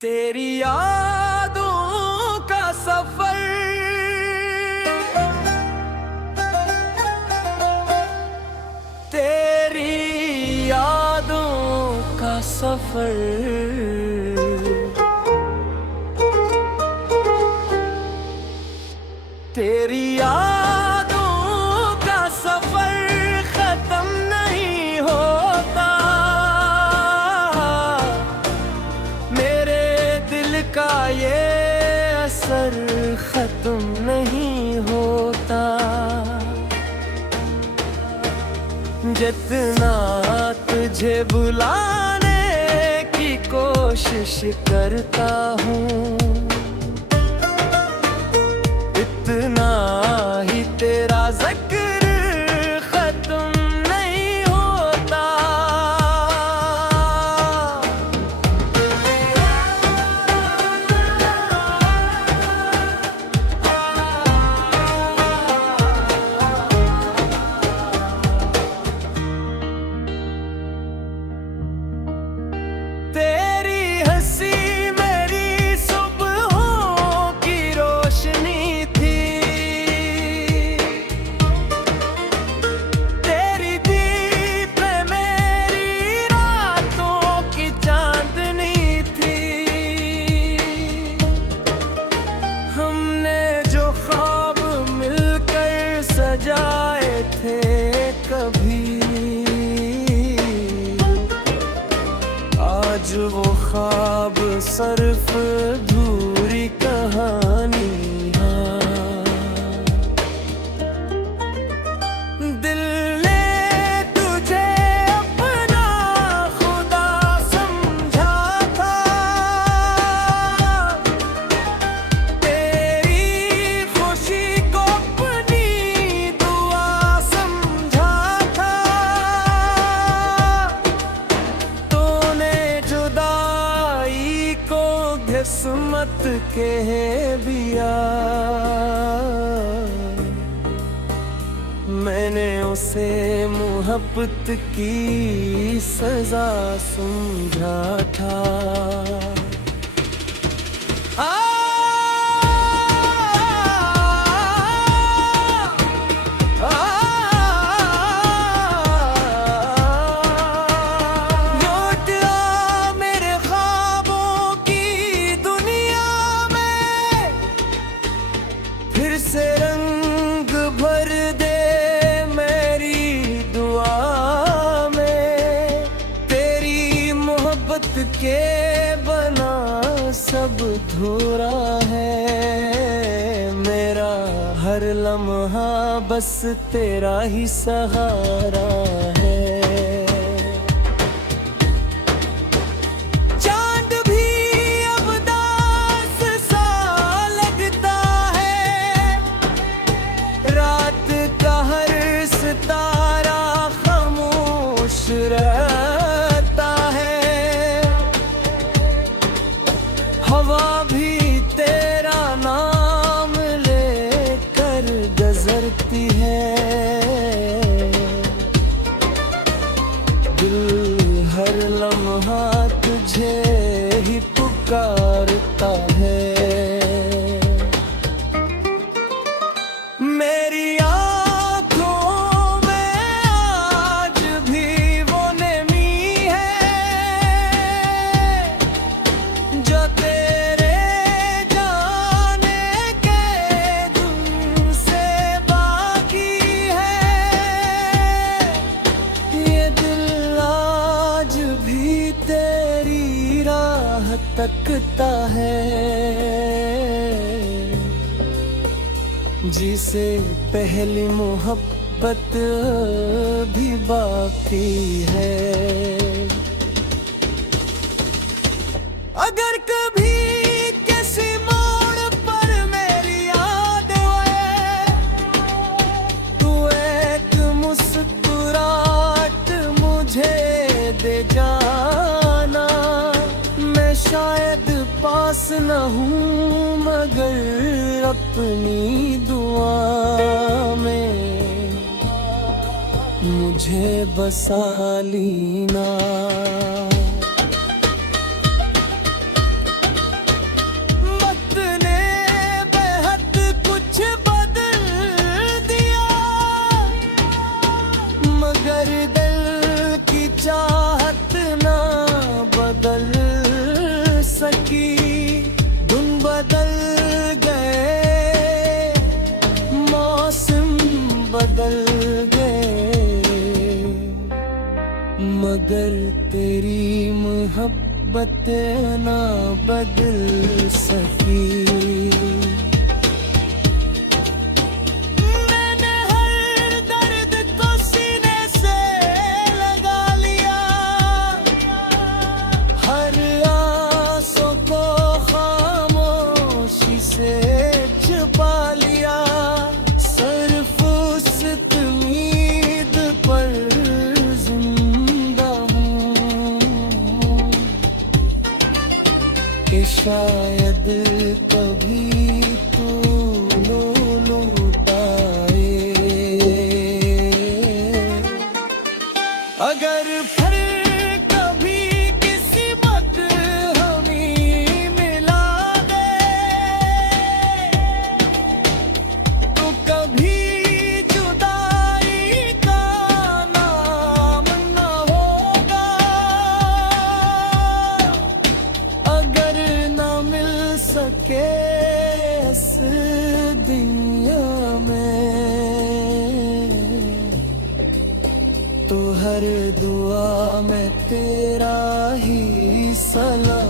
तेरी यादों का सफर, तेरी यादों का सफर, तेरी यादों का सफर खत्म नहीं होता। मेरे दिल का ये असर खत्म नहीं होता। जितना तुझे बुलाने की कोशिश करता हूँ, इतना ही तेरा जिक्र खत्म नहीं होता। तेरी हंसी मेरी सुबहों की रोशनी थी, तेरी दीप मेरी रातों की चांदनी थी। हमने जो ख्वाब मिलकर सजाए थे कभी, आज वो ख्वाब सिर्फ अधूरी कहानियाँ। दिल ने तुझे अपना खुदा समझा था, तेरी खुशी को अपनी दुआ समझा था। तूने जुदाई को किस्मत कह दिया, मैंने उसे मोहब्बत की सजा समझा था। लौट आ मेरे ख्वाबों की दुनिया में, फिर से रंग भर दे मेरी दुआ में। तेरी मोहब्बत के बना सब धूरा है, मेरा हर लम्हा बस तेरा ही सहारा है। चांद भी अब दास सा लगता है, रात का हर सितारा खामोश रहता है। हवा भी तेरा नाम लेकर गुजरती है, दिल हर लम्हा तुझे ही पुकारता है। मेरी आँखों में आज भी वो नमी है, जो तेरे जाने के दिन से बाकी है। ये दिल आज भी तेरी राह तकता है, जिसे पहली मोहब्बत भी बाकी है। अगर कभी किसी मोड़ पर मेरी याद आए, तू एक मुस्कुराहट मुझे दे जाना। मैं शायद पास न हूँ मगर अपनी दुआ में मुझे बसा लीना। अगर तेरी मोहब्बत ना बदल सकी, मैंने हर दर्द को सीने से लगा लिया, हर आंसू को खामोशी से छुपा लिया, सिर्फ उस उम्मीद पर जिंदा हूँ कि शायद कभी तू लौटाए। अगर फिर कभी किस्मत हमें मिला दे, तो कभी जुदाई का नाम न होगा। अगर न मिल सके इस दुनिया में, तो हर दुआ में तेरा ही सलाम